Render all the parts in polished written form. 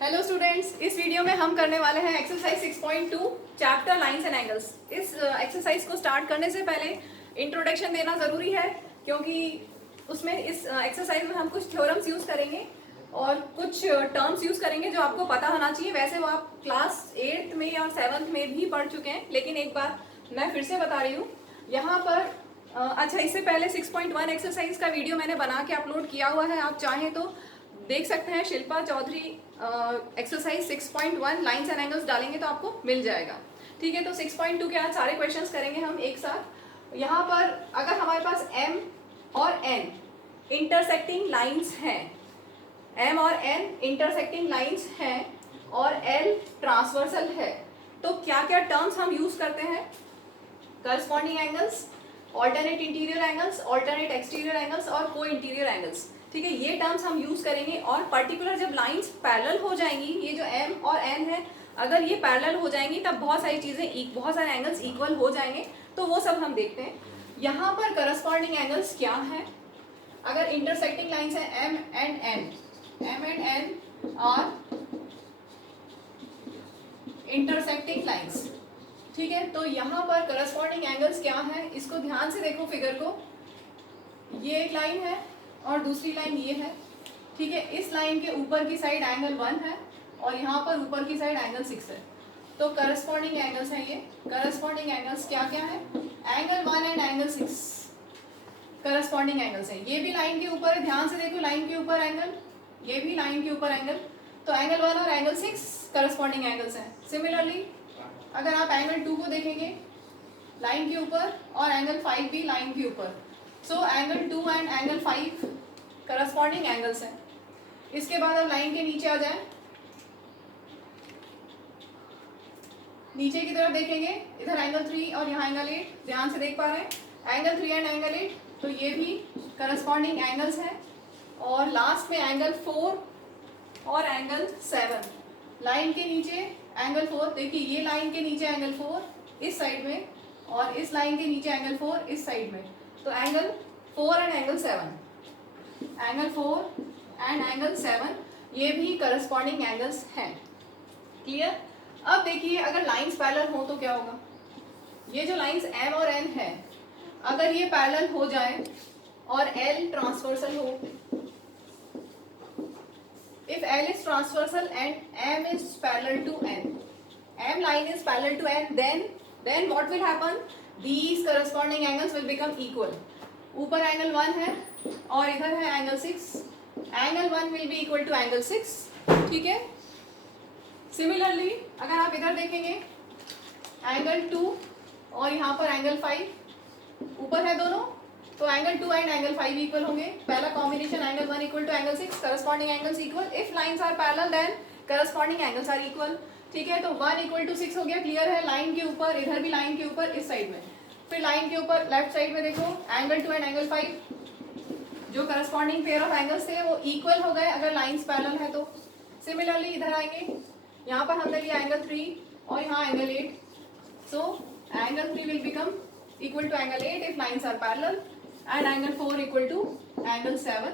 Hello students, इस video में हम करने वाले हैं exercise 6.2 chapter lines and angles. इस एक्सरसाइज को स्टार्ट करने से पहले इंट्रोडक्शन देना ज़रूरी है, क्योंकि उसमें इस एक्सरसाइज में हम कुछ थ्योरम्स यूज़ करेंगे और कुछ टर्म्स यूज़ करेंगे जो आपको पता होना चाहिए। वैसे वो आप क्लास 8th में और 7th में भी पढ़ चुके हैं, लेकिन एक बार मैं फिर से बता रही हूँ यहाँ पर। अच्छा, इससे पहले 6.1 एक्सरसाइज का वीडियो मैंने बना के अपलोड किया हुआ है, आप चाहें तो देख सकते हैं। Shilpa Chaudhary exercise 6.1 lines and angles डालेंगे तो आपको मिल जाएगा। ठीक है, तो 6.2 के आज सारे क्वेश्चंस करेंगे हम एक साथ। यहाँ पर अगर हमारे पास M और N इंटरसेक्टिंग लाइंस हैं, M और N इंटरसेक्टिंग लाइंस हैं और L ट्रांसवर्सल है, तो क्या क्या टर्म्स हम यूज करते हैं? Corresponding angles, alternate interior angles, alternate exterior angles और को इंटीरियर एंगल्स। ठीक है, ये टर्म्स हम यूज करेंगे। और पर्टिकुलर जब लाइंस पैरेलल हो जाएंगी, ये जो M और N है, अगर ये पैरेलल हो जाएंगी तब बहुत सारी चीजें, बहुत सारे एंगल्स इक्वल हो जाएंगे, तो वो सब हम देखते हैं। यहाँ पर करस्पॉन्डिंग एंगल्स क्या है? अगर इंटरसेक्टिंग लाइंस है M and N are intersecting lines. ठीक है, तो यहाँ पर करस्पॉन्डिंग एंगल्स क्या है, इसको ध्यान से देखो फिगर को। ये एक लाइन है और दूसरी लाइन ये है। ठीक है, इस लाइन के ऊपर की साइड एंगल 1 है और यहाँ पर ऊपर की साइड एंगल 6 है, तो करस्पॉन्डिंग एंगल्स हैं ये। करस्पॉन्डिंग एंगल्स क्या क्या है? Angle 1 and angle 6 corresponding angles हैं। ये भी लाइन के ऊपर है, ध्यान से देखो, लाइन के ऊपर एंगल, ये भी लाइन के ऊपर एंगल, तो एंगल 1 और एंगल 6 करस्पॉन्डिंग एंगल्स हैं। सिमिलरली अगर आप एंगल 2 को देखेंगे, लाइन के ऊपर, और एंगल 5 भी लाइन के ऊपर, so angle 2 and angle 5 corresponding angles हैं। इसके बाद अब लाइन के नीचे आ जाए, नीचे की तरफ देखेंगे, इधर एंगल 3 और यहाँ एंगल 8, ध्यान से देख पा रहे हैं, एंगल 3 एंड एंगल 8, तो ये भी करस्पॉन्डिंग एंगल्स हैं। और लास्ट में एंगल 4 और एंगल 7, लाइन के नीचे एंगल 4, देखिए ये लाइन के नीचे एंगल 4 इस साइड में और इस लाइन के नीचे एंगल 4 इस साइड में, तो angle 4 and angle 7, angle 4 and angle 7 ये भी करस्पॉन्डिंग एंगल्स हैं। क्लियर? अब देखिए, अगर लाइंस पैरेलल हो तो क्या होगा? ये जो लाइंस M और N है, अगर ये पैरेलल हो जाए और L ट्रांसवर्सल हो, if L is transversal and M is parallel to N, M line is parallel to N, then what will happen? These corresponding angles will become equal. ऊपर angle 1 है और इधर है angle 6, angle 1 will be equal to angle 6। ठीक है, similarly अगर आप इधर देखेंगे, एंगल 2 और यहाँ पर एंगल 5 ऊपर है दोनों, तो एंगल 2 एंड एंगल 5 इक्वल होंगे। पहला combination angle 1 equal to angle 6, corresponding angles equal. If lines are parallel then corresponding angles are equal. ठीक है, तो 1 इक्वल टू 6 हो गया। क्लियर है? लाइन के ऊपर, इधर भी लाइन के ऊपर, इस साइड में। फिर लाइन के ऊपर लेफ्ट साइड में देखो, एंगल 2 एंड एंगल 5 जो करस्पॉन्डिंग पेयर ऑफ एंगल्स थे वो इक्वल हो गए अगर लाइंस पैरेलल है तो। सिमिलरली इधर आएंगे, यहाँ पर हमने लिया एंगल 3 और यहाँ angle 8, so angle 3 will become equal to angle 8 if lines are parallel and angle 4 equal to angle 7।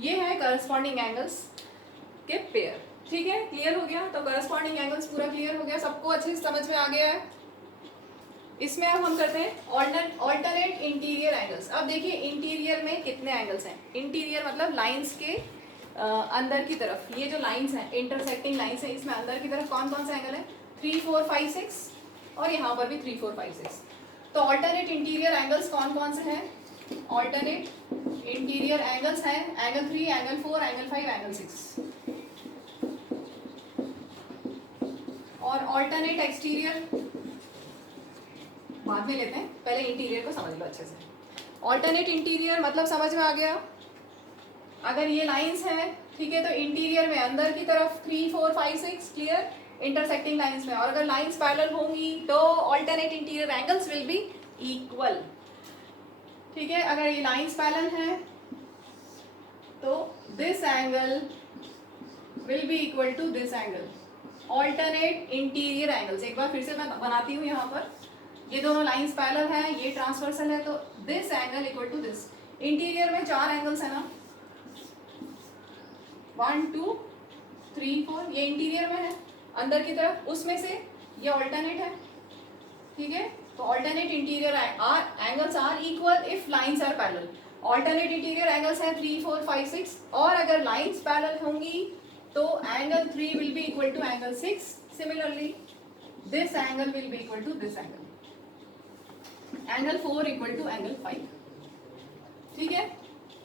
ये है करस्पॉन्डिंग एंगल्स के पेयर। ठीक है, क्लियर हो गया? तो करस्पॉन्डिंग एंगल्स पूरा क्लियर हो गया, सबको अच्छे से समझ में आ गया है। इसमें अब हम करते हैं ऑल्टरनेट इंटीरियर एंगल्स। अब देखिए, इंटीरियर में कितने एंगल्स हैं? इंटीरियर मतलब लाइंस के अंदर की तरफ, ये जो लाइंस हैं इंटरसेक्टिंग लाइंस हैं, इसमें अंदर की तरफ कौन कौन से एंगल है? 3, 4, 5, 6 और यहाँ पर भी 3, 4, 5, 6। तो ऑल्टरनेट इंटीरियर एंगल्स कौन कौन से हैं? ऑल्टरनेट इंटीरियर एंगल्स हैं एंगल 3, एंगल 4, एंगल 5, एंगल 6। और ऑल्टरनेट एक्सटीरियर बाद में लेते हैं, पहले इंटीरियर को समझ लो अच्छे से। ऑल्टरनेट इंटीरियर मतलब समझ में आ गया? अगर ये लाइंस हैं, ठीक है, तो इंटीरियर में अंदर की तरफ 3, 4, 5, 6, क्लियर, इंटरसेक्टिंग लाइंस में। और अगर लाइंस पैरेलल होंगी तो alternate interior angles will be equal. ठीक है, अगर ये लाइंस पैरेलल हैं तो this angle will be equal to this angle. Alternate interior angles, एक बार फिर से मैं बनाती हूँ। यहाँ पर ये दोनों लाइंस पैरेलल है, ये ट्रांसवर्सल है, तो this angle equal to this. Interior में 4 एंगल्स है ना, 1, 2, 3 4, ये इंटीरियर में है अंदर की तरफ, उसमें से ये ऑल्टरनेट है, ठीक है। तो alternate interior angles are equal if lines are parallel. Alternate interior angles हैं 3 4 5 6, और अगर लाइंस पैरेलल होंगी तो angle 3 will be equal to angle 6। Similarly this angle will be equal to this angle, angle 4 equal to angle 5। ठीक है,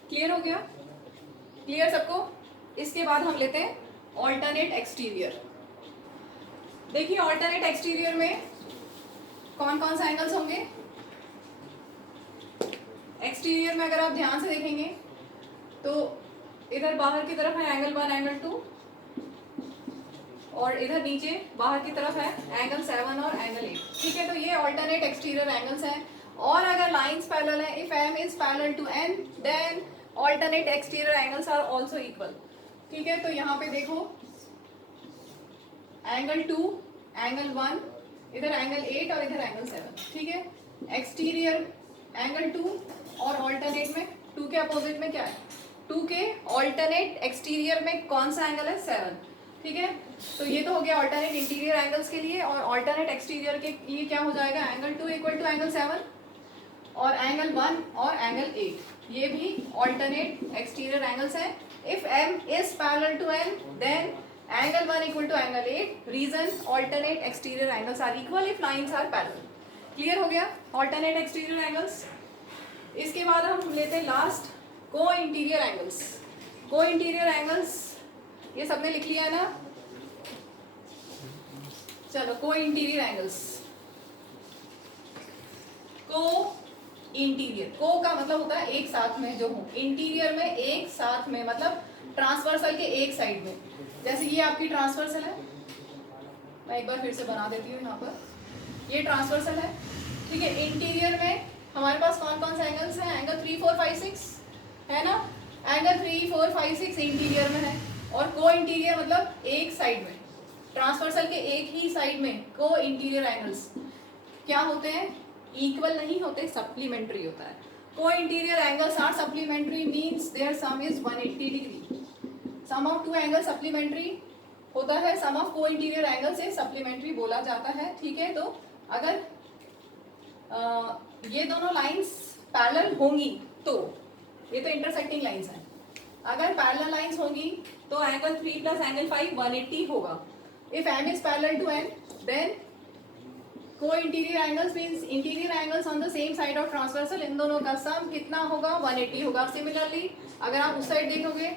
clear हो गया? Clear सबको? इसके बाद हम लेते हैं ऑल्टरनेट एक्सटीरियर। देखिए ऑल्टरनेट एक्सटीरियर में कौन कौन सा एंगल्स होंगे। एक्सटीरियर में अगर आप ध्यान से देखेंगे तो इधर बाहर की तरफ है एंगल 1 एंगल 2, और इधर नीचे बाहर की तरफ है एंगल 7 और एंगल 8। ठीक है, तो ये ऑल्टरनेट एक्सटीरियर एंगल्स हैं। और अगर लाइंस पैरेलल हैं, if M is parallel to N then alternate exterior angles are also equal. ठीक है, तो यहाँ पे देखो एंगल 2 एंगल 1, इधर एंगल 8 और इधर एंगल 7। ठीक है, एक्सटीरियर एंगल 2 और ऑल्टरनेट में 2 के अपोजिट में क्या है, 2 के ऑल्टरनेट एक्सटीरियर में कौन सा एंगल है, 7। ठीक है, तो ये तो हो गया ऑल्टरनेट इंटीरियर एंगल्स के लिए। और ऑल्टरनेट एक्सटीरियर के लिए क्या हो जाएगा, एंगल 2 इक्वल टू एंगल 7 और एंगल 1 और एंगल 8, ये भी ऑल्टरनेट एक्सटीरियर एंगल्स हैं। If m is parallel to n then angle 1 equal to angle 8, reason alternate exterior angles are equal if lines are parallel। Clear हो गया alternate exterior angles। इसके बाद हम लेते हैं लास्ट को इंटीरियर एंगल्स। को इंटीरियर एंगल्स ये सबने लिख लिया है ना, चलो को इंटीरियर एंगल्स। को इंटीरियर, को का मतलब होता है एक साथ में जो हो, इंटीरियर में एक साथ में मतलब ट्रांसवर्सल के एक साइड में। जैसे ये आपकी ट्रांसवर्सल है, मैं एक बार फिर से बना देती हूँ यहाँ पर, ये ट्रांसवर्सल है। ठीक है, इंटीरियर में हमारे पास कौन कौन से एंगल्स हैं, एंगल 3 4 5 6 है ना, एंगल 3 4 5 6 इंटीरियर में है। और को इंटीरियर मतलब एक साइड में, ट्रांसवर्सल के एक ही साइड में को इंटीरियर एंगल्स क्या होते हैं, इक्वल नहीं होते, सप्लीमेंट्री होता है। Co interior angles are supplementary means their sum is 180 degree. Sum of two angle supplementary होता है, sum of co interior angle से सप्लीमेंट्री बोला जाता है। ठीक है, तो अगर ये दोनों लाइंस पैरेलल होंगी तो ये तो इंटरसेक्टिंग लाइंस हैं, अगर पैरेलल लाइंस होंगी तो एंगल 3 प्लस एंगल 5 180 होगा। If M is parallel to N then को interior angles means interior angles on the same side of transversal, इन दोनों का सम कितना होगा, 180 होगा। सिमिलरली अगर आप उस साइड देखोगे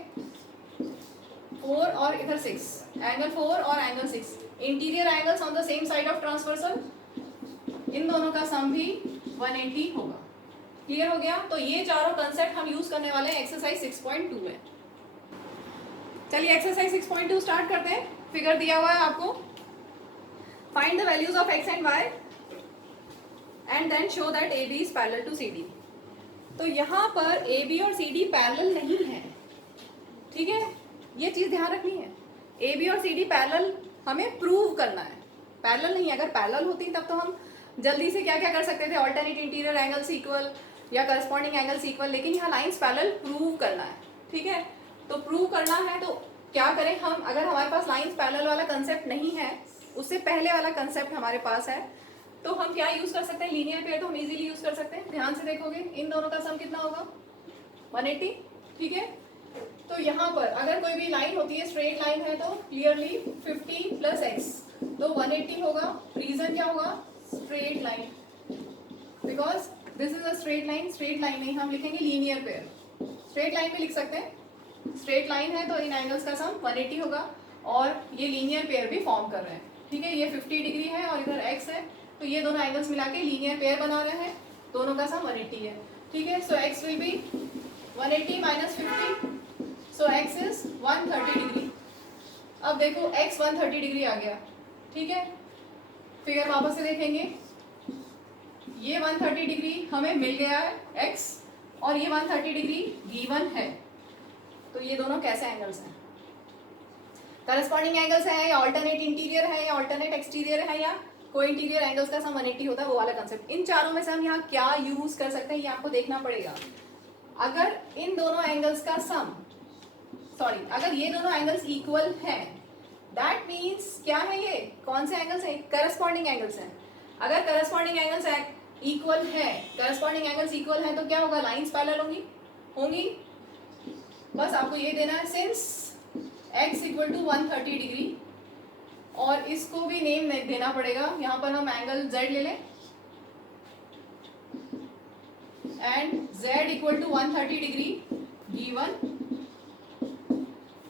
4 और इधर 6, एंगल 4 और angle 6, interior angles on the same side of transversal, इन दोनों का सम भी 180 होगा। क्लियर हो गया? तो ये चारों कंसेप्ट हम यूज करने वाले हैं एक्सरसाइज 6.2 में। चलिए एक्सरसाइज 6.2 स्टार्ट करते हैं। फिगर दिया हुआ है आपको, find the values of x and y and then show that AB is parallel to CD। तो यहाँ पर AB और CD पैरेलल नहीं है। ठीक है, ये चीज ध्यान रखनी है, AB और CD पैरेलल हमें प्रूव करना है, पैरेलल नहीं। अगर पैरेलल होती तब तो हम जल्दी से क्या क्या कर सकते थे, ऑल्टरनेट इंटीरियर एंगल्स इक्वल या करस्पॉन्डिंग एंगल्स इक्वल, लेकिन यहाँ लाइंस पैरेलल प्रूव करना है। ठीक है, तो प्रूव करना है तो क्या करें हम, अगर हमारे पास लाइंस पैरेलल वाला कंसेप्ट नहीं है, उससे पहले वाला कंसेप्ट हमारे पास है, तो हम क्या यूज कर सकते हैं, लीनियर पेयर तो हम इजीली यूज कर सकते हैं। ध्यान से देखोगे इन दोनों का सम कितना होगा, 180। ठीक है, तो यहाँ पर अगर कोई भी लाइन होती है, स्ट्रेट लाइन है, तो क्लियरली 50 प्लस एक्स तो 180 होगा। रीजन क्या होगा, straight line, because this is a straight line. Straight line नहीं, हम लिखेंगे लीनियर पेयर, स्ट्रेट लाइन भी लिख सकते हैं। स्ट्रेट लाइन है तो इन एंगल्स का सम 180 होगा, और ये लीनियर पेयर भी फॉर्म कर रहे हैं। ठीक है, ये 50 डिग्री है और इधर x है, तो ये दोनों एंगल्स मिला के लीनियर पेयर बना रहे हैं, दोनों का सम 180 है। ठीक है, सो x will be 180 minus 50, so x is 130 degree. अब देखो x 130 डिग्री आ गया। ठीक है, फिगर वापस से देखेंगे, ये 130 डिग्री हमें मिल गया है x, और ये 130 डिग्री गिवन है। तो ये दोनों कैसे एंगल्स हैं, करस्पॉन्डिंग एंगल्स है, या ऑल्टरनेट इंटीरियर है, या ऑल्टरनेट एक्सटीरियर है, या को इंटीरियर एंगल्स का सम 180 होता है, वो वाला कंसेप्ट। इन चारों में से हम यहाँ क्या यूज कर सकते हैं, ये आपको देखना पड़ेगा। अगर इन दोनों एंगल्स का सम सॉरी, अगर ये दोनों एंगल्स इक्वल हैं, दैट मीन्स क्या है, ये कौन से एंगल्स हैं, करस्पॉन्डिंग एंगल्स हैं। अगर करस्पॉन्डिंग एंगल्स इक्वल है, करस्पॉन्डिंग एंगल्स इक्वल है तो क्या होगा, लाइंस पैरेलल होंगी। बस आपको ये देना है, since x equal to 130 degree, और इसको भी नेम देना पड़ेगा। यहाँ पर हम एंगल z ले लें and z equal to 130 degree given,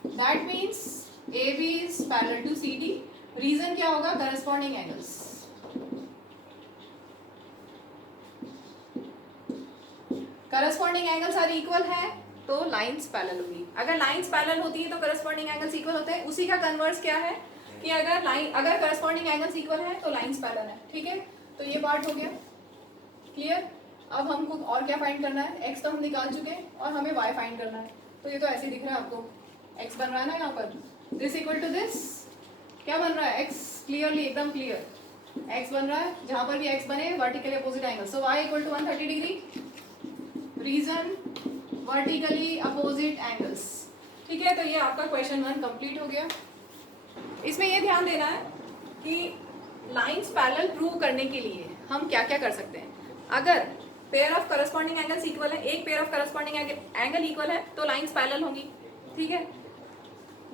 that means AB is parallel to CD। Reason क्या होगा, corresponding angles. Corresponding angles are equal है तो लाइंस पैरेलल होगी। अगर लाइंस पैरेलल होती है तो करस्पॉन्डिंग एंगल्स इक्वल होते हैं। उसी का कन्वर्स क्या है कि अगर करस्पॉन्डिंग एंगल्स इक्वल है तो लाइंस पैरेलल है। ठीक है, तो ये पार्ट हो गया क्लियर। अब हमको और क्या फाइंड करना है, x तो हम निकाल चुके हैं और हमें y फाइंड करना है। तो ये तो ऐसे दिख रहा है आपको, x बन रहा है ना यहाँ पर, दिस इक्वल टू दिस, क्या बन रहा है, x क्लियरली एकदम क्लियर x बन रहा है। जहाँ पर भी x बने vertically opposite angle, so y equal to 130 degree, reason vertically opposite angles. ठीक है, तो ये आपका क्वेश्चन 1 कंप्लीट हो गया। इसमें ये ध्यान देना है कि लाइंस पैरेलल प्रूव करने के लिए हम क्या क्या कर सकते हैं। अगर pair of corresponding angles equal है, एक pair of corresponding angle equal है तो लाइंस पैरेलल होंगी। ठीक है,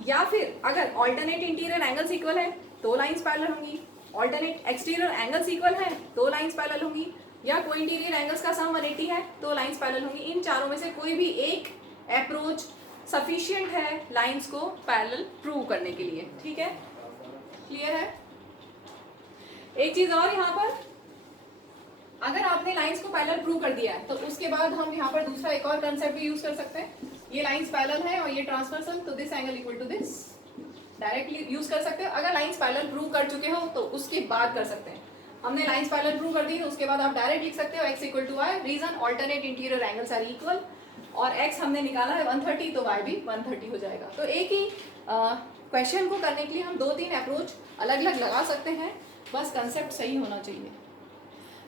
या फिर अगर ऑल्टरनेट इंटीरियर एंगल्स इक्वल है तो लाइंस पैरेलल होंगी, ऑल्टरनेट एक्सटीरियर एंगल्स इक्वल है तो लाइंस पैरेलल होंगी, या कोई इंटीरियर एंगल्स का सम 180 है तो लाइंस पैरेलल होंगी। इन चारों में से कोई भी एक अप्रोच सफिशिएंट है लाइंस को पैरेलल प्रूव करने के लिए। ठीक है, क्लियर है। एक चीज और, यहाँ पर अगर आपने लाइंस को पैरेलल प्रूव कर दिया है तो उसके बाद हम यहाँ पर दूसरा एक और कंसेप्ट भी यूज कर सकते हैं। ये लाइंस पैरेलल है और ये ट्रांसवर्सल, तो this angle equal to this, directly use कर सकते हो। अगर लाइंस पैरेलल प्रूव कर चुके हो तो उसके बाद कर सकते हैं। हमने लाइंस पैरेलल प्रूव कर दी तो उसके बाद आप डायरेक्ट लिख सकते हो x equal to y, reason alternate interior angles are equal, और x हमने निकाला है 130 तो y भी 130 हो जाएगा। तो एक ही क्वेश्चन को करने के लिए हम 2-3 अप्रोच अलग अलग लगा सकते हैं, बस कंसेप्ट सही होना चाहिए।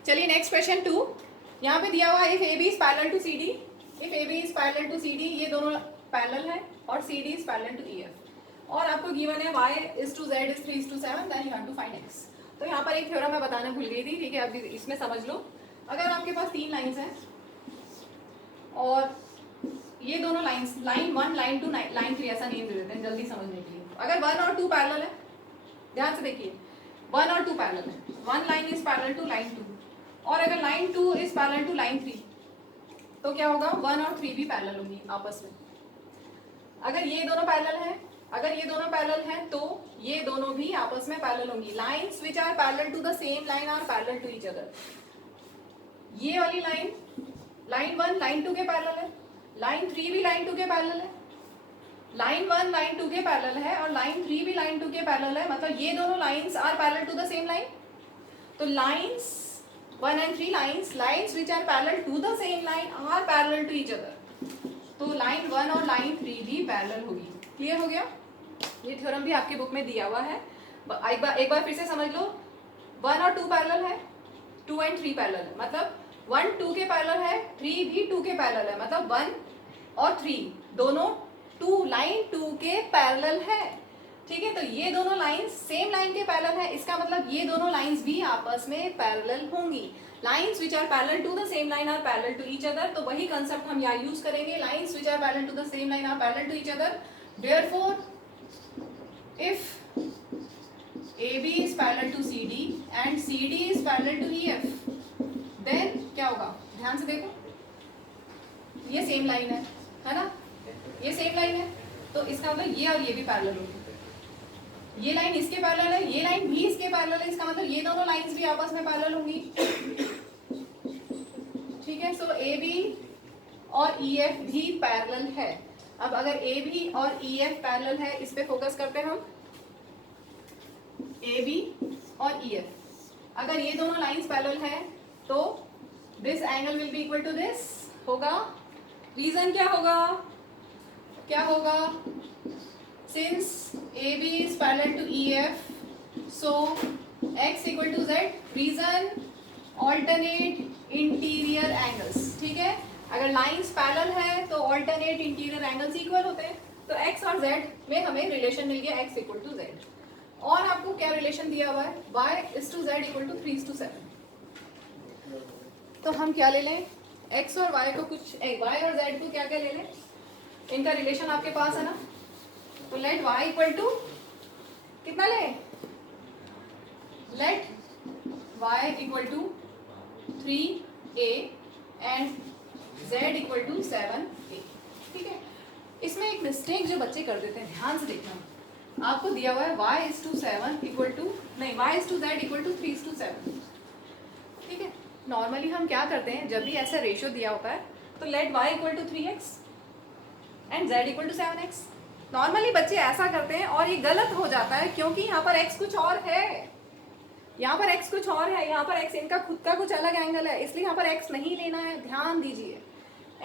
चलिए नेक्स्ट क्वेश्चन 2, यहाँ पे दिया हुआ है if AB is parallel to CD, if AB is parallel to CD, ये दोनों पैरेलल है, और CD is parallel to EF, और आपको गिवन है y is to z is 3 is to 7, then you have to find x। तो यहाँ पर एक थ्योरम मैं बताना भूल गई थी, ठीक है, अभी इसमें समझ लो। अगर आपके पास 3 लाइंस हैं और ये दोनों लाइंस, लाइन 1, लाइन 2, लाइन 3 ऐसा नेम दे देते हैं जल्दी समझने के लिए। अगर 1 और 2 पैरेलल है, ध्यान से देखिए 1 और 2 पैरेलल है, 1 line is parallel to line 2, और अगर line 2 is parallel to line 3 तो क्या होगा, 1 और 3 भी पैरेलल होंगी आपस में। अगर ये दोनों पैरेलल हैं, अगर ये दोनों पैरेलल हैं तो ये दोनों भी आपस में पैरेलल होंगी। Lines which are parallel to the same line are parallel to each other. ये वाली लाइन, लाइन 1 लाइन 2 के पैरेलल है, लाइन 3 भी लाइन 2 के पैरेलल है, लाइन 1 लाइन 2 के पैरेलल है, और लाइन 3 भी लाइन 2 के पैरेलल है, मतलब ये दोनों lines are parallel to the same line. तो lines 1 and 3 lines which are parallel to the same line are parallel to each other. तो लाइन 1 और लाइन 3 भी पैरेलल होगी। क्लियर हो गया, ये थ्योरम भी आपकी बुक में दिया हुआ है, एक बार फिर से समझ लो। 1 और 2 पैरेलल है, 2 and 3 पैरेलल है, मतलब 1 2 के पैरेलल है, 3 भी 2 के पैरेलल है, मतलब 1 और 3 दोनों 2 लाइन 2 के पैरेलल है। ठीक है, तो ये दोनों लाइंस सेम लाइन के पैरेलल है, इसका मतलब ये दोनों लाइंस भी आपस में पैरेलल होंगी। Lines which are parallel to the same line are parallel to each other, तो वही कंसेप्ट हम यहाँ यूज करेंगे। Lines which are parallel to the same line are parallel to each other, therefore if AB is parallel to CD and CD is parallel to EF, then क्या होगा, ध्यान से देखो, ये सेम लाइन है ना, ये सेम लाइन है, तो इसका मतलब ये और ये भी पैरेलल होंगी। ये लाइन इसके पैरेलल है, ये लाइन भी इसके पैरेलल है, इसका मतलब ये दोनों लाइंस भी आपस में पैरेलल होंगी। ठीक है, सो AB और EF भी पैरेलल है। अब अगर AB और EF पैरेलल है, इस पे फोकस करते हैं हम। AB और EF अगर ये दोनों लाइंस पैरेलल है तो this angle will be equal to this होगा। रीजन क्या होगा, क्या होगा, since AB is parallel to EF, so x equal to z, reason alternate interior angles. ठीक है, अगर लाइंस पैरेलल है तो ऑल्टरनेट इंटीरियर एंगल्स इक्वल होते हैं, तो x और z में हमें रिलेशन मिल गया x इक्वल टू जेड। और आपको क्या रिलेशन दिया हुआ है, y/z इक्वल टू 3:7। तो हम क्या ले लें, x और y को कुछ y और z को क्या क्या ले लें, इनका रिलेशन आपके पास है ना। तो लेट y इक्वल टू कितना लें, let y equal to 3a and z equal to 7a। ठीक है, इसमें एक मिस्टेक जो बच्चे कर देते हैं, ध्यान से देखना। आपको दिया हुआ है y/7 इक्वल टू नहीं y/z इक्वल टू 3:7। ठीक है, नॉर्मली हम क्या करते हैं, जब भी ऐसा रेशियो दिया होता है तो let y equal to 3x and z equal to 7x। Normally बच्चे ऐसा करते हैं और ये गलत हो जाता है, क्योंकि यहाँ पर x कुछ और है, यहाँ पर x कुछ और है, यहाँ पर x इनका खुद का कुछ अलग एंगल है, इसलिए यहाँ पर x नहीं लेना है। ध्यान दीजिए,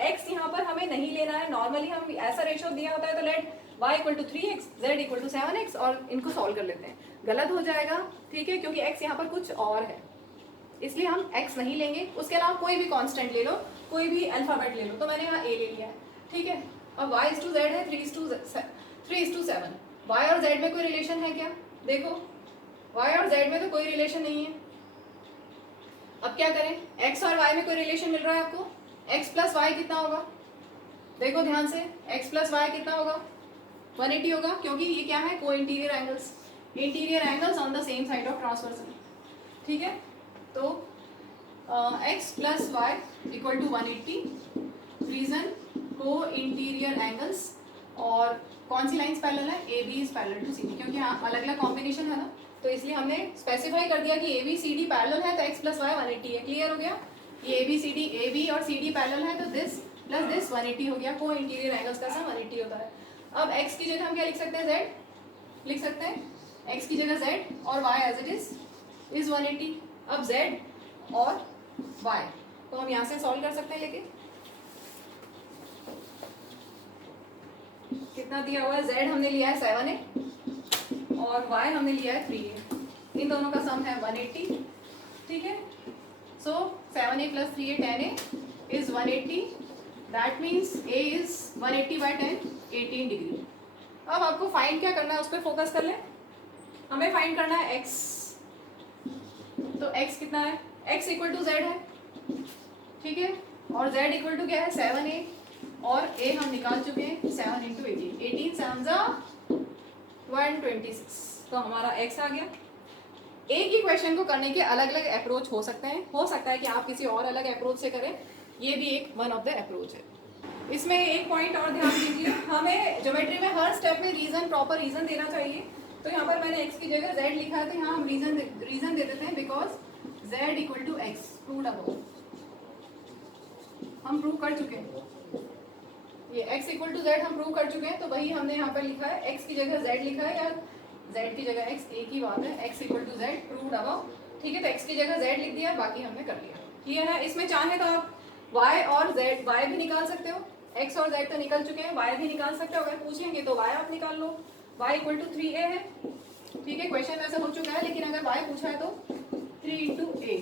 x यहाँ पर हमें नहीं लेना है। नॉर्मली हम ऐसा रेशियो दिया होता है तो let y equal to 3x z equal to 7x और इनको सॉल्व कर लेते हैं, गलत हो जाएगा। ठीक है, क्योंकि x यहाँ पर कुछ और है, इसलिए हम x नहीं लेंगे। उसके अलावा कोई भी कांस्टेंट ले लो, कोई भी अल्फाबेट ले लो। तो मैंने यहाँ a ले लिया है। ठीक है, अब y/z है 3:7। y और z में कोई रिलेशन है क्या, देखो y और z में तो कोई रिलेशन नहीं है। अब क्या करें, x और y में कोई रिलेशन मिल रहा है आपको, x प्लस वाई कितना होगा, देखो ध्यान से, x प्लस वाई कितना होगा, 180 होगा, क्योंकि ये क्या है, co interior angles, interior angles on the same side of transversal. ठीक है, तो x plus Y equal to 180, reason co interior angles, और कौन सी लाइंस पैरेलल है, A B is parallel to C D, क्योंकि यहाँ अलग अलग कॉम्बिनेशन है ना, तो इसलिए हमने स्पेसिफाई कर दिया कि A B C D parallel है, तो x प्लस वाई 180 है। क्लियर हो गया, ये ए बी और सी डी पैरेलल है, तो दिस प्लस दिस 180 हो गया। को इंटीरियर एंगल्स का सम 180 होता है। अब x की जगह हम क्या लिख सकते हैं, z लिख सकते हैं, x की जगह z और y एज इट इज 180। अब z और y तो हम यहाँ से सॉल्व कर सकते हैं, लेकिन कितना दिया हुआ है, z हमने लिया है 7a और y हमने लिया है 3a, इन दोनों का सम है 180। ठीक है, सो 7a plus 3a 10a is 180, that means a is 180 by 10 18 degree. अब आपको फाइंड क्या करना है, उस पर फोकस कर लें। हमें फाइंड करना है x, तो x कितना है, x इक्वल टू z है। ठीक है, और z इक्वल टू क्या है 7a, और a हम निकाल चुके हैं 7 इंटू 18 7 126, तो हमारा x आ गया। एक ही क्वेश्चन को करने के अलग अलग अप्रोच हो सकते हैं, हो सकता है कि आप किसी और अलग अप्रोच से करें, ये भी एक वन ऑफ द अप्रोच है। इसमें एक पॉइंट और ध्यान दीजिए, हमें ज्योमेट्री में हर स्टेप में रीजन, प्रॉपर रीजन देना चाहिए। तो यहाँ पर मैंने x की जगह z लिखा है, तो यहाँ हम रीजन दे देते हैं, because z equal to x, proved above, हम प्रूव कर चुके हैं। ये x इक्वल टू z हम प्रूव कर चुके हैं, तो वही हमने यहाँ पर लिखा है, x की जगह z लिखा है या z की जगह x, एक ही बात है, x equal to z proved above. ठीक है, तो x की जगह z लिख दिया, बाकी हमने कर लिया। क्लियर है, इसमें चाहे तो आप y और z, y भी निकाल सकते हो, x और z तो निकल चुके हैं, y भी निकाल सकते हो, अगर पूछेंगे तो y आप निकाल लो, y इक्वल टू 3a है। ठीक है, क्वेश्चन वैसे हो चुका है, लेकिन अगर y पूछा है तो 3 इंटू a,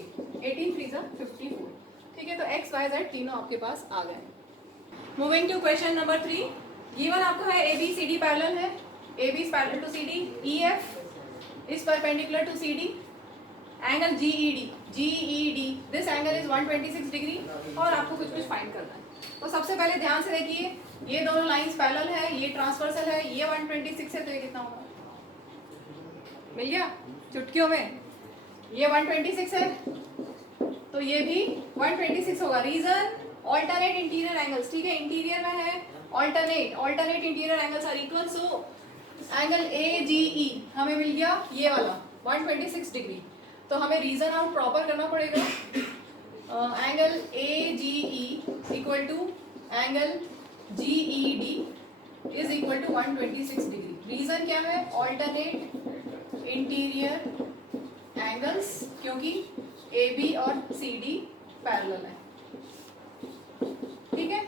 18 3 54। ठीक है, तो x y z तीनों आपके पास आ गए। Moving to question number 3, given आपको है A B C D parallel है, A B is parallel to C D, E F is perpendicular to C D, angle G E D this angle is 126 degree, और आपको कुछ find करना है। तो सबसे पहले ध्यान से देखिए, ये दोनों लाइंस पैरेलल है, ये ट्रांसवर्सल है, ये 126 है, तो ये कितना होगा, मिल गया चुटकियों में, ये 126 है तो ये भी 126 होगा। Reason alternate interior angles. ठीक है, इंटीरियर में है alternate interior angles are equal, so angle A G E हमें मिल गया ये वाला 126 डिग्री। तो हमें रीजन आउट प्रॉपर करना पड़ेगा, angle A G E equal to angle G E D is equal to 126 degree. Reason क्या है, ऑल्टरनेट इंटीरियर एंगल्स, क्योंकि ए बी और सी डी पैरेलल है। ठीक है,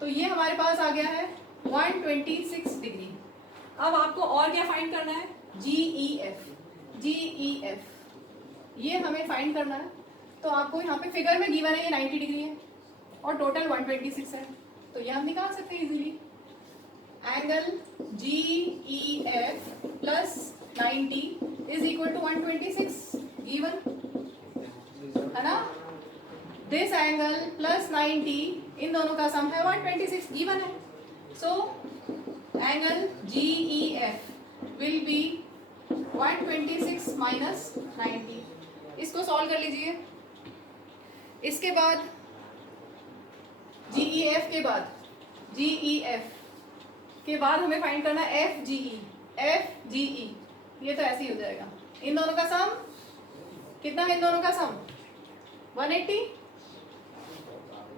तो ये हमारे पास आ गया है 126 डिग्री। अब आपको और क्या फाइंड करना है, जी ई एफ ये हमें फाइंड करना है। तो आपको यहाँ पे फिगर में गिवन है ये 90 डिग्री है और टोटल 126 है, तो ये हम निकाल सकते हैं easily. Angle GEF plus 90 is equal to 126 given है ना. दिस एंगल प्लस 90 इन दोनों का सम है 126 गिवन है. So angle GEF will be 126 minus 90. इसको सॉल्व कर लीजिए. इसके बाद GEF के बाद हमें फाइंड करना है FGE. ये तो ऐसे ही हो जाएगा. इन दोनों का सम कितना है? इन दोनों का sum 180.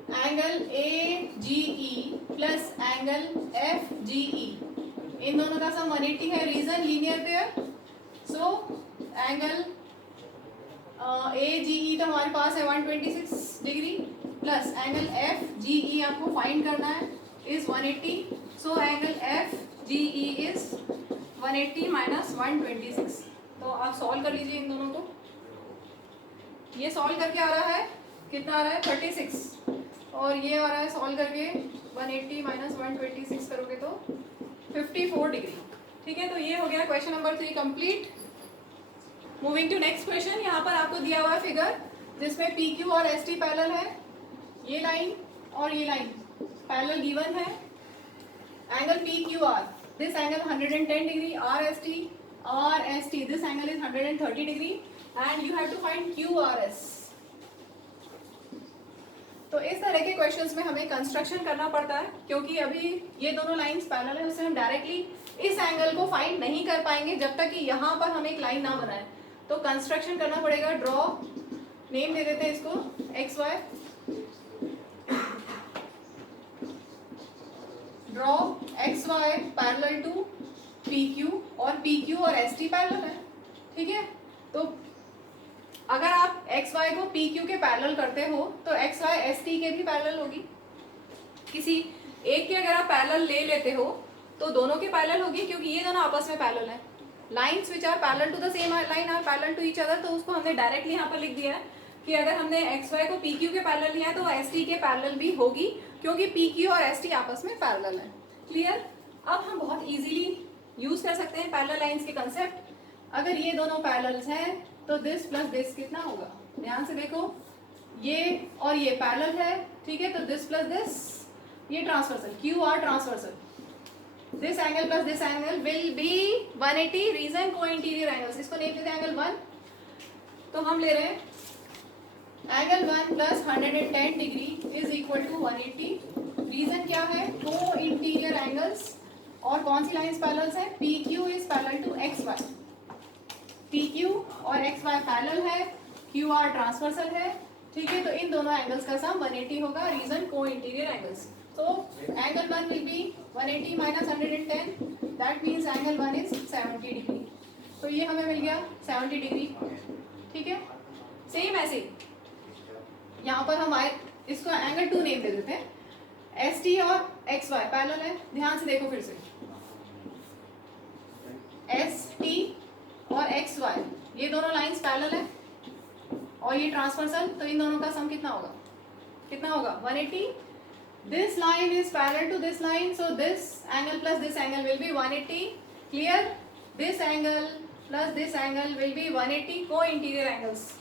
Angle AGE plus angle FGE इन दोनों का सम 180 है. Reason linear pair. So angle AGE तो हमारे पास है 126 डिग्री प्लस एंगल FGE आपको फाइंड करना है is 180. So angle FGE is 180 minus 126. तो आप सॉल्व कर लीजिए इन दोनों को. ये सॉल्व करके आ रहा है कितना आ रहा है 36 और ये आ रहा है सॉल्व करके 180 माइनस 126 करोगे तो 54 डिग्री. ठीक है. तो ये हो गया question number 3 complete. Moving to next question. यहाँ पर आपको दिया हुआ है फिगर जिसमें PQ और ST पैरेलल है. ये लाइन और ये लाइन पैरेलल गिवन है. Angle PQR this angle 110 degree. RST this angle is 130 degree and you have to find QRS. तो इस तरह के क्वेश्चंस में हमें कंस्ट्रक्शन करना पड़ता है क्योंकि अभी ये दोनों लाइंस पैरेलल है. उससे हम डायरेक्टली इस एंगल को फाइंड नहीं कर पाएंगे जब तक कि यहाँ पर हम एक लाइन ना बनाए. तो कंस्ट्रक्शन करना पड़ेगा. ड्रॉ नेम दे देते हैं इसको XY. Draw XY parallel to PQ और PQ और ST पैरेलल है. ठीक है. तो अगर आप XY को PQ के पैरेलल करते हो तो XY ST के भी पैरेलल होगी. किसी एक के अगर आप पैरेलल ले लेते हो तो दोनों के पैरेलल होगी क्योंकि ये दोनों आपस में पैरेलल है. Lines which are parallel to the same line are parallel to each other. तो उसको हमने डायरेक्टली यहाँ पर लिख दिया है कि अगर हमने XY को PQ के पैरेलल लिया है तो ST के पैरेलल भी होगी क्योंकि PQ और ST आपस में पैरेलल है. क्लियर. अब हम बहुत इजीली यूज कर सकते हैं पैरेलल लाइंस के कंसेप्ट. अगर ये दोनों पैरेलल्स हैं तो दिस प्लस दिस कितना होगा? ध्यान से देखो. ये और ये पैरेलल है. ठीक है. तो दिस प्लस दिस ये transversal QR transversal. This angle plus this angle will be 180. Reason co interior angles. इसको नेम देते हैं एंगल 1. तो हम ले रहे हैं angle 1 plus 110 degree is equal to 180. Reason क्या है? Co interior angles. और कौन सी लाइंस पैरेलल्स हैं? PQ is parallel to XY. PQ और XY पैरेलल है. QR ट्रांसवर्सल है. ठीक है. तो इन दोनों एंगल्स का सम 180 होगा. Reason co interior angles. तो angle 1 will be 180 minus 110. That means angle 1 is 70 degree. तो ये हमें मिल गया 70 डिग्री. ठीक है. सेम ऐसे यहाँ पर हम आए इसको एंगल 2 नेम दे देते हैं. ST और XY पैरेलल है. ध्यान से देखो फिर से. ST और XY ये दोनों लाइंस पैरेलल है और ये ट्रांसवर्सल. तो इन दोनों का सम कितना होगा? 180. This line is parallel to this line. So this angle plus this angle will be 180. Clear. This angle plus this angle will be 180. Co interior angles.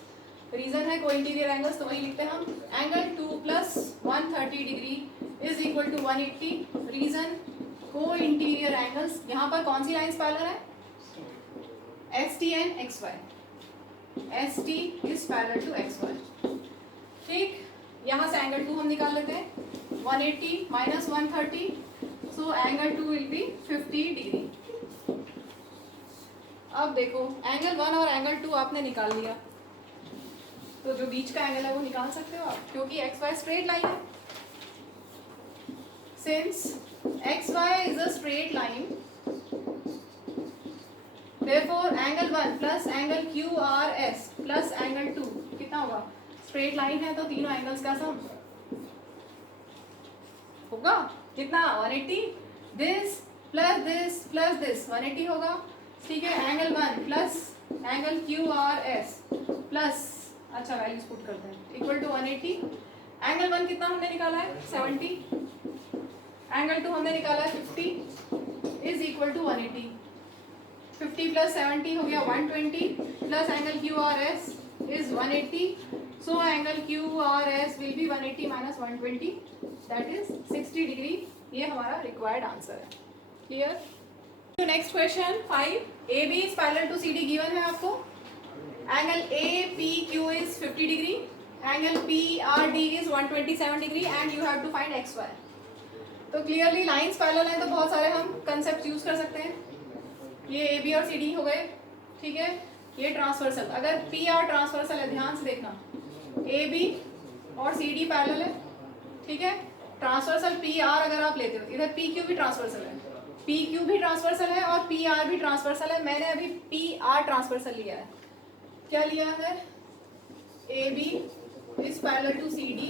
Reason है को इंटीरियर एंगल्स. तो वही लिखते हैं हम. Angle 2 plus 130 degree is equal to 180. Reason co interior angles. यहाँ पर कौन सी लाइंस पैरेलल है? ST and XY. ST is parallel to XY. ठीक. यहाँ से एंगल 2 हम निकाल लेते हैं. 180 minus 130. So angle 2 will be 50 degree. अब देखो एंगल 1 और एंगल 2 आपने निकाल लिया तो जो बीच का एंगल है वो निकाल सकते हो आप क्योंकि XY स्ट्रेट लाइन है. Since XY is a straight line, therefore angle 1 plus angle QRS plus angle 2 कितना होगा? स्ट्रेट लाइन है तो तीनों एंगल्स का सम होगा कितना? 180. दिस प्लस दिस 180 होगा. ठीक है. Angle 1 plus angle QRS plus अच्छा वैल्यूज पुट करते हैं इक्वल टू 180. एंगल 1 कितना हमने निकाला है? 70. एंगल 2 हमने निकाला 50 इज इक्वल टू 180. 50 प्लस 70 हो गया 120 plus angle Q R S is 180. So angle Q R S will be 180 minus 120 that is 60 degree. ये हमारा रिक्वायर्ड आंसर है. Clear. Next question 5. A B is parallel to C D given है आपको. Angle A P Q is 50 degree. Angle P R D is 127 degree and you have to find X Y. तो clearly lines parallel हैं तो बहुत सारे हम concept use कर सकते हैं. ये ए बी और सी डी हो गए. ठीक है. ये ट्रांसवर्सल. अगर पी आर ट्रांसवर्सल है, ध्यान से देखना, ए बी और सी डी पैरेलल है. ठीक है. ट्रांसवर्सल पी आर अगर आप लेते हो, इधर पी क्यू भी ट्रांसवर्सल है, पी क्यू भी ट्रांसवर्सल है और पी आर भी ट्रांसवर्सल है. मैंने अभी पी आर ट्रांसवर्सल लिया है. क्या लिया है? A B is parallel to C D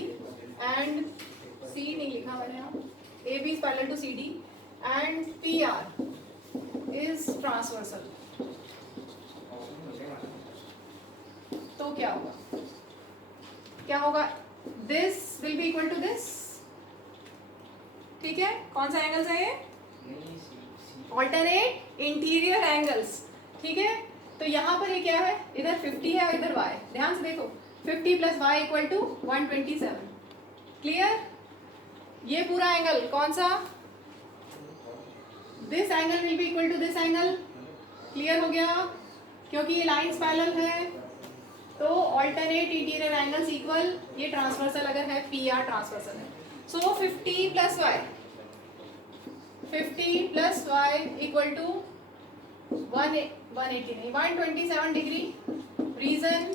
and C नहीं लिखा मैंने यहाँ. A B is parallel to C D and P R is transversal. तो क्या होगा? क्या होगा? This will be equal to this. ठीक है. कौन सा एंगल्स है ये? Alternate interior angles. ठीक है. तो यहाँ पर ये क्या है? इधर 50 है और इधर y. ध्यान से देखो, 50 plus Y equal to 127. Clear. ये पूरा एंगल कौन सा? This angle will be equal to this angle. Clear हो गया. क्योंकि ये लाइंस पैरेलल है तो ऑल्टरनेट इंटीरियर एंगल्स इक्वल. ये ट्रांसवर्सल अगर है, पी आर ट्रांसवर्सल है. So 50 plus Y, 50 plus Y equal to 180 नहीं 127 degree. Reason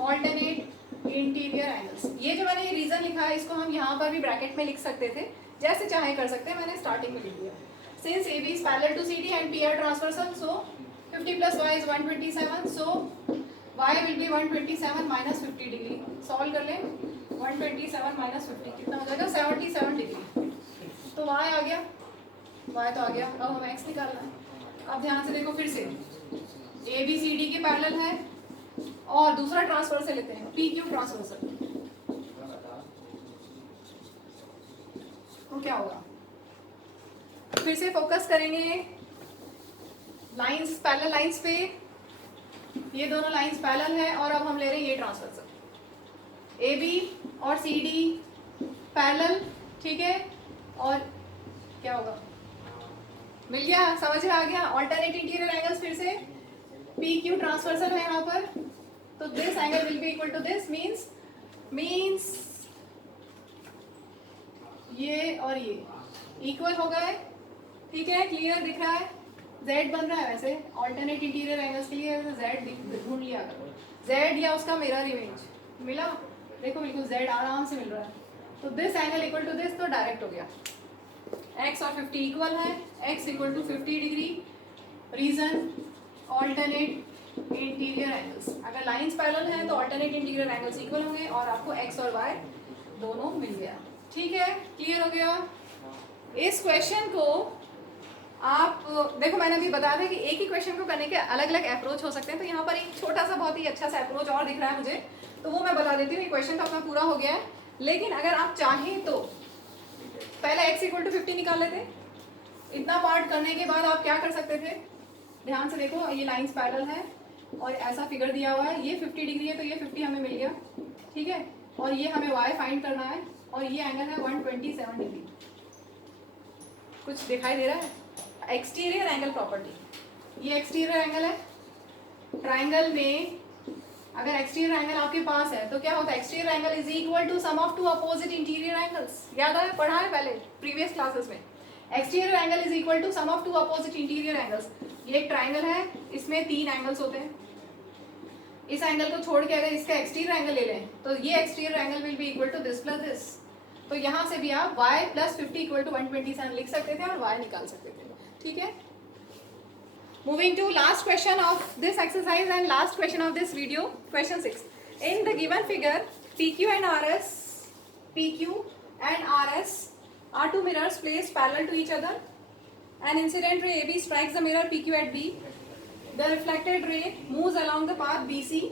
alternate interior angles. ये जो मैंने ये रीजन लिखा है इसको हम यहाँ पर भी ब्रैकेट में लिख सकते थे, जैसे चाहे कर सकते हैं. मैंने स्टार्टिंग में लिख दिया. Since A B is parallel to C D and P R transversal, so 50 plus Y is 127. So Y will be 127 minus 50 degree. Solve कर लें. 127 माइनस 50 कितना हो जाएगा? 77 डिग्री. तो वाई आ गया. वाई तो आ गया. अब हमें एक्स निकालना है. अब ध्यान से देखो फिर से, ए बी सी डी के पैरेलल है और दूसरा ट्रांसवर्सल लेते हैं, पी क्यू ट्रांसवर्सल. तो क्या होगा? फिर से फोकस करेंगे लाइंस, पैरेलल लाइंस पे. ये दोनों लाइंस पैरेलल है और अब हम ले रहे हैं ये ट्रांसवर्सल. ए बी और सी डी पैरेलल. ठीक है. और क्या होगा? मिल गया. समझ में आ गया. ऑल्टरनेट इंटीरियर एंगल्स फिर से पी क्यू ट्रांसवर्सल है यहाँ पर. तो this angle will be equal to this. Means ये और ये इक्वल हो गए. ठीक है. क्लियर दिख रहा है. Z बन रहा है. वैसे ऑल्टरनेट इंटीरियर एंगल्स के लिए Z ढूंढ लिया करो. Z या उसका मिरर इमेज मिला. देखो बिल्कुल Z आराम से मिल रहा है. तो this angle equal to this, तो डायरेक्ट हो गया. x और 50 इक्वल है. x equal to 50 degree. Reason alternate interior angles. अगर लाइंस पैरेलल हैं तो ऑल्टरनेट इंटीरियर एंगल्स इक्वल होंगे और आपको x और y दोनों मिल गया. ठीक है. क्लियर हो गया. इस क्वेश्चन को आप देखो, मैंने अभी बताया था कि एक ही क्वेश्चन को करने के अलग अलग अप्रोच हो सकते हैं. तो यहाँ पर एक छोटा सा बहुत ही अच्छा सा अप्रोच और दिख रहा है मुझे, तो वो मैं बता देती हूँ. क्वेश्चन तो अपना पूरा हो गया है, लेकिन अगर आप चाहें तो पहले x इक्वल टू 50 निकाल लेते. इतना पार्ट करने के बाद आप क्या कर सकते थे? ध्यान से देखो, ये लाइंस पैरेलल है और ऐसा फिगर दिया हुआ है. ये 50 डिग्री है तो ये 50 हमें मिल गया. ठीक है. और ये हमें y फाइंड करना है और ये एंगल है 127 डिग्री. कुछ दिखाई दे रहा है? Exterior angle property. ये एक्सटीरियर एंगल है. ट्राइंगल में अगर एक्सटीरियर एंगल आपके पास है तो क्या होता है? Exterior angle is equal to sum of two opposite interior angles. याद है? पढ़ा है पहले प्रीवियस क्लासेस में. Exterior angle is equal to sum of two opposite interior angles. ये एक ट्राइंगल है, इसमें 3 एंगल्स होते हैं. इस एंगल को छोड़ के अगर इसका एक्सटीरियर एंगल ले लें तो ये exterior angle will be equal to this plus this. तो यहाँ से भी आप y प्लस 50 इक्वल टू 127 लिख सकते थे और y निकाल सकते थे. ठीक है. Moving to last question of this exercise and last question of this video, question 6. In the given figure, PQ and RS are two mirrors placed parallel to each other. An incident ray AB strikes the mirror PQ at B. The reflected ray moves along the path BC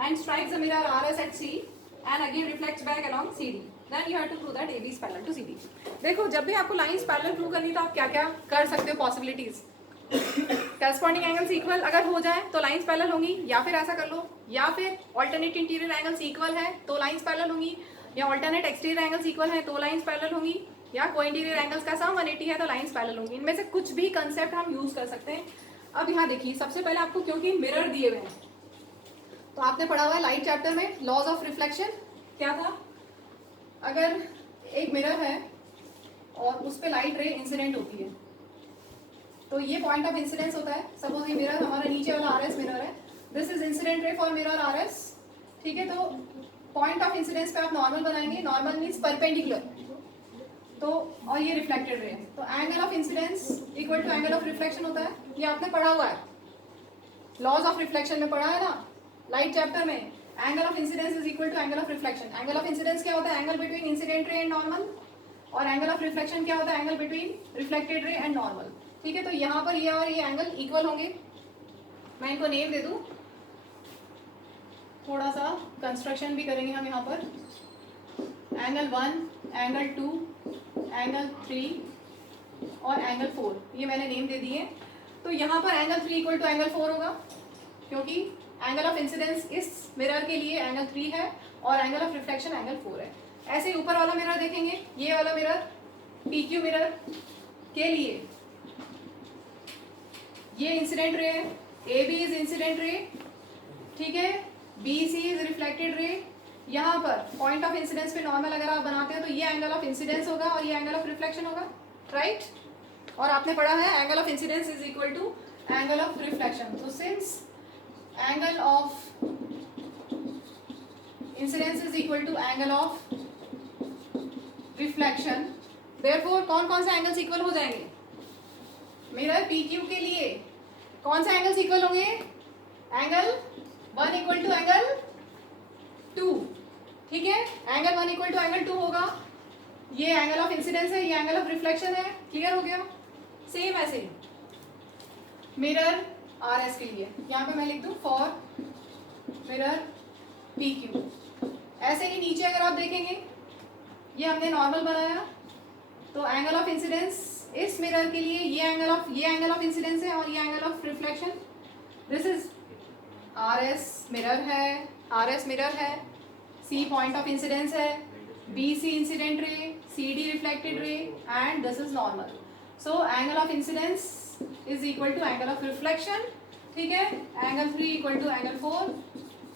and strikes the mirror RS at C and again reflects back along CD. Then you have to prove that AB is parallel to CD। देखो जब भी आपको lines parallel prove करनी तो आप क्या क्या कर सकते हो पॉसिबिलिटीज। करस्पॉन्डिंग एंगल्स इक्वल अगर हो जाए तो लाइंस पैरेलल होंगी, या फिर ऐसा कर लो, या फिर ऑल्टरनेट इंटीरियर एंगल्स इक्वल है तो लाइंस पैरेलल होंगी, या ऑल्टरनेट एक्सटीरियर एंगल्स इक्वल है तो लाइंस पैरेलल होंगी, या को इंटीरियर एंगल्स का सम 180 है तो लाइंस पैरेलल होंगी। इनमें से कुछ भी कंसेप्ट हम यूज कर सकते हैं। अब यहाँ देखिए सबसे पहले आपको क्योंकि मिरर दिए हुए हैं तो आपने पढ़ा हुआ है लाइट चैप्टर में लॉज ऑफ रिफ्लेक्शन क्या था। अगर एक मिरर है और उस पर लाइट रे इंसिडेंट होती है तो ये पॉइंट ऑफ इंसिडेंस होता है। सपोज ये मिरर हमारा नीचे वाला RS मिरर है, this is incident ray for mirror RS, ठीक है। तो पॉइंट ऑफ इंसिडेंस पे आप नॉर्मल बनाएंगे, नॉर्मल मीन्स परपेंडिकुलर, तो और ये रिफ्लेक्टेड रे है तो angle of incidence equal to angle of reflection होता है। ये आपने पढ़ा हुआ है, लॉज ऑफ रिफ्लेक्शन में पढ़ा है ना लाइट चैप्टर में। Angle of incidence is equal to angle of reflection. Angle of incidence क्या होता है? Angle between incident ray and normal. और एंगल ऑफ रिफ्लेक्शन क्या होता है? Angle between reflected ray and normal, ठीक है। तो यहाँ पर ये और ये एंगल इक्वल होंगे। मैं इनको नेम दे दूँ, थोड़ा सा कंस्ट्रक्शन भी करेंगे हम यहाँ पर। एंगल 1, एंगल 2, एंगल 3 और एंगल 4, ये मैंने नेम दे दिए। तो यहाँ पर एंगल 3 इक्वल टू एंगल 4 होगा क्योंकि एंगल ऑफ इंसिडेंस इस मिरर के लिए एंगल 3 है और एंगल ऑफ रिफ्लेक्शन एंगल 4 है। ऐसे ही ऊपर वाला मिरर देखेंगे, ये वाला मिरर PQ मिरर के लिए ये इंसिडेंट रे है, AB इज इंसिडेंट रे, ठीक है, BC इज रिफ्लेक्टेड रे। यहाँ पर पॉइंट ऑफ इंसिडेंस पे नॉर्मल अगर आप बनाते हो तो ये एंगल ऑफ इंसिडेंस होगा और ये एंगल ऑफ रिफ्लेक्शन होगा, राइट। और आपने पढ़ा है angle of incidence is equal to angle of reflection. तो since angle of incidence is equal to angle of reflection, therefore कौन कौन से एंगल्स इक्वल हो जाएंगे? मिरर PQ के लिए कौन से एंगल्स इक्वल होंगे? एंगल 1 इक्वल टू एंगल 2, ठीक है। एंगल 1 इक्वल टू एंगल 2 होगा। ये एंगल ऑफ इंसिडेंस है, ये एंगल ऑफ रिफ्लेक्शन है, क्लियर हो गया। सेम ऐसे ही मिरर RS के लिए यहाँ पे मैं लिख दूं फॉर मिरर PQ। ऐसे ही नीचे अगर आप देखेंगे ये हमने नॉर्मल बनाया तो एंगल ऑफ इंसिडेंस इस मिरर के लिए ये एंगल ऑफ इंसिडेंस है और ये angle of reflection. This is RS mirror है, C पॉइंट ऑफ इंसिडेंस है, BC incident ray, CD reflected ray and this is normal. So angle of incidence is equal to angle of reflection, ठीक है। Angle 3 equal to angle 4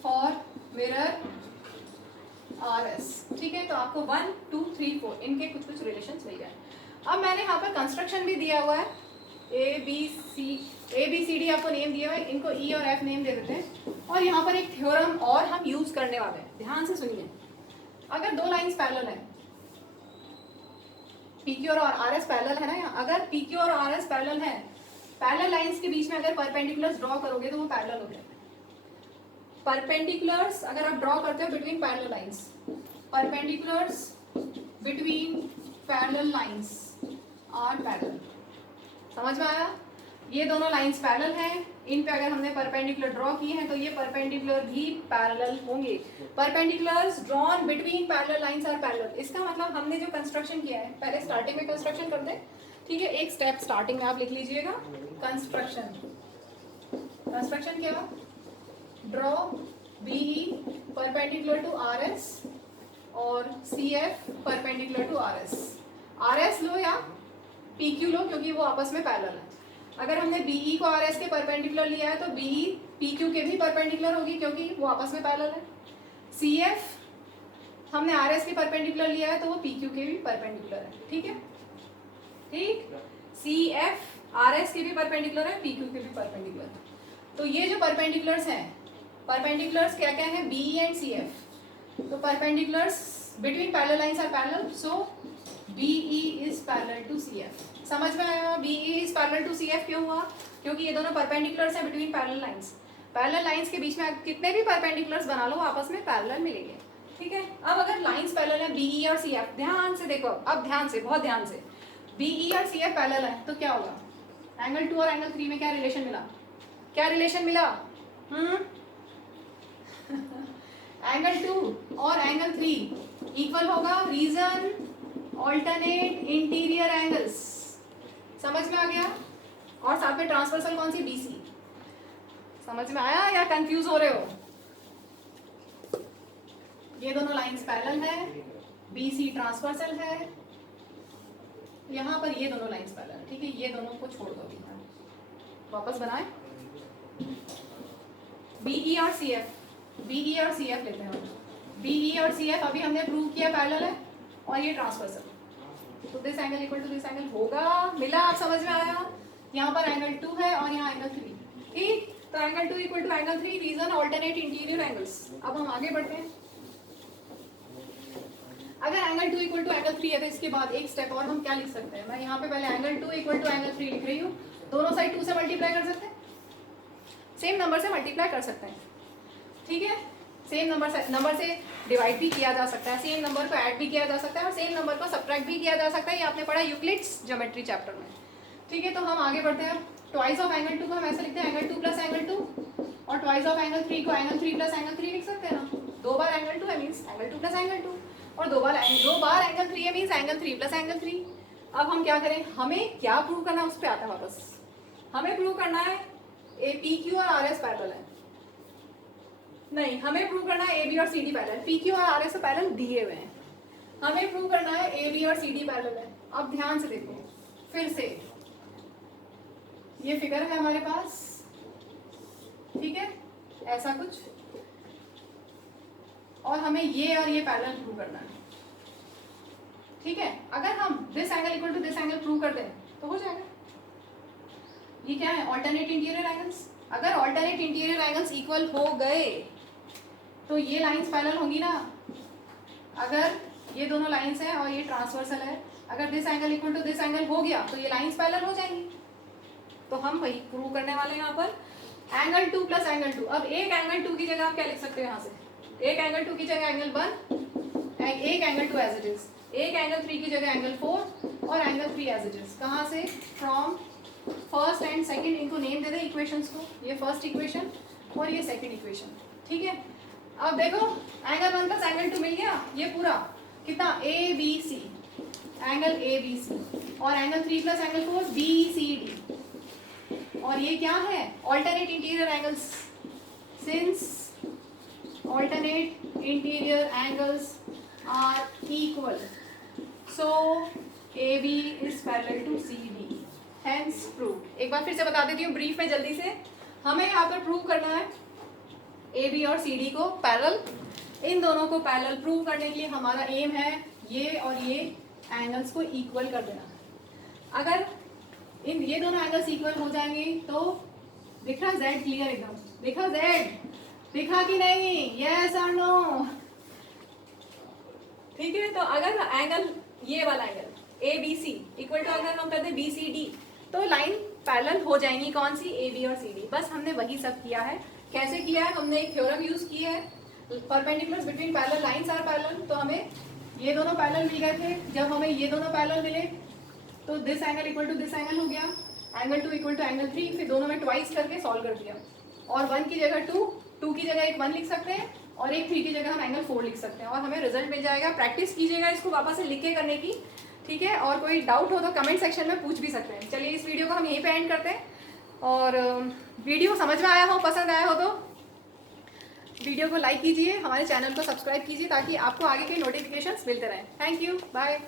for mirror RS, ठीक है। तो आपको 1, 2, 3, 4 इनके कुछ कुछ रिलेशंस मिल गए। अब मैंने यहाँ पर कंस्ट्रक्शन भी दिया हुआ है, ABCD आपको नेम दिया हुआ है, इनको E और F नेम दे देते हैं। और यहाँ पर एक थ्योरम और हम यूज करने वाले हैं, ध्यान से सुनिए। अगर दो लाइंस पैरेलल है, PQ और RS पैरेलल है ना, यहाँ अगर PQ और RS पैरेलल है, पैरेलल लाइंस के बीच में अगर परपेंडिकुलर्स ड्रॉ करोगे तो वो पैरेलल हो जाएगा। परपेंडिकुलर्स अगर आप ड्रॉ करते हो between parallel lines, perpendiculars between parallel lines are parallel, समझ में आया? ये दोनों लाइंस पैरेलल हैं, इन पे अगर हमने परपेंडिकुलर ड्रॉ किए हैं तो ये परपेंडिकुलर भी पैरेलल होंगे। Perpendiculars drawn between parallel lines are parallel, इसका मतलब हमने जो कंस्ट्रक्शन किया है, पहले स्टार्टिंग में कंस्ट्रक्शन कर दे, ठीक है। एक स्टेप स्टार्टिंग में आप लिख लीजिएगा, कंस्ट्रक्शन क्या? Draw BE perpendicular to RS और CF परपेंडिकुलर टू RS लो या PQ लो क्योंकि वो आपस में पैरेलल है। अगर हमने BE को RS के परपेंडिकुलर लिया है तो BE PQ के भी परपेंडिकुलर होगी क्योंकि वो आपस में पैरेलल है। CF हमने RS के परपेंडिकुलर लिया है तो वो PQ के भी परपेंडिकुलर है, ठीक है, ठीक। CF RS के भी परपेंडिकुलर है, PQ के भी परपेंडिकुलर है। तो ये जो परपेंडिकुलर्स हैं, परपेंडिकुलर्स क्या क्या है? BE and CF। तो perpendiculars between parallel lines are parallel, so BE is parallel to CF। समझ में आया? BE is parallel to CF क्यों हुआ? क्योंकि ये दोनों परपेंडिकुलर्स हैं between parallel lines. Parallel lines के बीच में कितने भी परपेंडिकुलर्स बना लो आपस में पैरेलल मिलेंगे, ठीक है। अब अगर लाइंस पैरेलल है BE और CF, ध्यान से देखो, अब ध्यान से, बहुत ध्यान से, BE और CF पैरेलल है तो क्या होगा? एंगल 2 और एंगल 3 में क्या रिलेशन मिला? एंगल 2 और एंगल 3 इक्वल होगा, रीजन ऑल्टरनेट इंटीरियर एंगल्स, समझ में आ गया। और साथ में ट्रांसवर्सल कौन सी, BC, समझ में आया या कंफ्यूज हो रहे हो? ये दोनों लाइंस पैरेलल है, BC ट्रांसवर्सल है, यहाँ पर ये दोनों लाइंस पैरेलल, ठीक है। ये दोनों को छोड़ दो, वापस बनाए। BE और CF लेते हैं। BE और CF अभी हमने प्रूव किया पैरेलल है और ये ट्रांसवर्सल, तो this angle equal to this angle होगा, मिला, आप समझ में आया। यहाँ पर एंगल 2 है और यहाँ एंगल 3, ठीक। तो angle 2 equal to angle 3, reason alternate interior angles. अब हम आगे बढ़ते हैं। अगर एंगल 2 इक्वल टू एंगल 3 है तो इसके बाद एक स्टेप और हम क्या लिख सकते हैं, मैं यहाँ पे पहले एंगल 2 इक्वल टू एंगल 3 लिख रही हूँ। दोनों साइड 2 से मल्टीप्लाई कर सकते हैं, सेम नंबर से मल्टीप्लाई कर सकते हैं, ठीक है। सेम नंबर से डिवाइड भी किया जा सकता है, सेम नंबर को ऐड भी किया जा सकता है और सेम नंबर को सब्ट्रैक्ट भी किया जा सकता है। ये आपने पढ़ा यूक्लिड्स ज्योमेट्री चैप्टर में, ठीक है। तो हम आगे बढ़ते हैं। ट्वाइस ऑफ एंगल 2 को हम ऐसे लिखते हैं, एंगल 2 प्लस एंगल 2, और ट्वाइस ऑफ एंगल 3 को एंगल 3 प्लस एंगल 3 लिख सकते हैं ना। 2 बार एंगल 2 है मीन्स एंगल 2 प्लस एंगल 2, और 2 बार एंगल 3 है मीन्स एंगल 3 प्लस एंगल 3। अब हम क्या करें, हमें क्या प्रूव करना है उस पर आता है वापस। हमें प्रूव करना है PQ और RS पैरेलल है, नहीं, हमें प्रूव करना है AB और CD पैरेलल। PQ और RS पैरेलल दिए हुए हैं, हमें प्रूव करना है AB और CD पैरेलल है। अब ध्यान से देखो, फिर से ये फिगर है हमारे पास, ठीक है, ऐसा कुछ, और हमें ये और ये पैरेलल प्रूव करना है, ठीक है। अगर हम this angle equal to this angle prove कर दें तो हो जाएगा। ये क्या है, ऑल्टरनेट इंटीरियर एंगल्स। अगर ऑल्टरनेट इंटीरियर एंगल्स इक्वल हो गए तो ये लाइंस पैरेलल होंगी ना। अगर ये दोनों लाइंस हैं और ये ट्रांसवर्सल है, अगर this angle equal to this angle हो गया तो ये लाइंस पैरेलल हो जाएंगी। तो हम वही प्रूव करने वाले हैं यहाँ पर, एंगल 2 प्लस एंगल 2। अब एक एंगल 2 की जगह आप क्या लिख सकते हो, यहाँ से एक एंगल 2 की जगह एंगल 1, एक एंगल 2 एज इट इज, एक एंगल 3 की जगह एंगल 4 और एंगल 3 एज इट इज। कहाँ से, फ्रॉम फर्स्ट एंड सेकंड, इनको नेम दे दे इक्वेशंस को, ये फर्स्ट इक्वेशन और ये सेकंड इक्वेशन, ठीक है। अब देखो एंगल 1 प्लस एंगल 2 मिल गया, ये पूरा कितना, ABC, एंगल ABC, और एंगल 3 प्लस एंगल 4 BCD, और ये क्या है, alternate interior angles. Since alternate interior angles are equal, so AB is parallel to CD, hence prove. एक बार फिर से बता देती हूँ ब्रीफ में जल्दी से, हमें यहाँ पर प्रूव करना है AB और CD को पैरेलल। इन दोनों को पैरेलल प्रूव करने के लिए हमारा एम है ये और ये एंगल्स को इक्वल कर देना। अगर इन ये दोनों एंगल्स इक्वल हो जाएंगे तो दिख रहा Z क्लियर एकदम, दिखा Z, दिखा कि नहीं, यस और नो, ठीक है। तो अगर एंगल, ये वाला एंगल ABC इक्वल टू अगर हम करते हैं BCD, तो लाइन पैरेलल हो जाएंगी, कौन सी, AB और CD। बस हमने वही सब किया है। कैसे किया है, हमने एक थ्योरम यूज किया है, perpendiculars between parallel lines are parallel. तो हमें ये दोनों पैरेलल मिल गए थे, जब हमें ये दोनों पैरेलल मिले तो this angle equal to this angle हो गया, एंगल 2 इक्वल टू एंगल 3, फिर दोनों में ट्वाइस करके सॉल्व कर दिया, और 1 की जगह 2, 2 की जगह एक 1 लिख सकते हैं, और एक 3 की जगह हम एंगल 4 लिख सकते हैं, और हमें रिजल्ट मिल जाएगा। प्रैक्टिस कीजिएगा इसको वापस से लिख के करने की, ठीक है। और कोई डाउट हो तो कमेंट सेक्शन में पूछ भी सकते हैं। चलिए इस वीडियो को हम यहीं पे एंड करते हैं, और वीडियो समझ में आया हो, पसंद आया हो तो वीडियो को लाइक कीजिए, हमारे चैनल को सब्सक्राइब कीजिए ताकि आपको आगे के नोटिफिकेशंस मिलते रहें। Thank you, bye.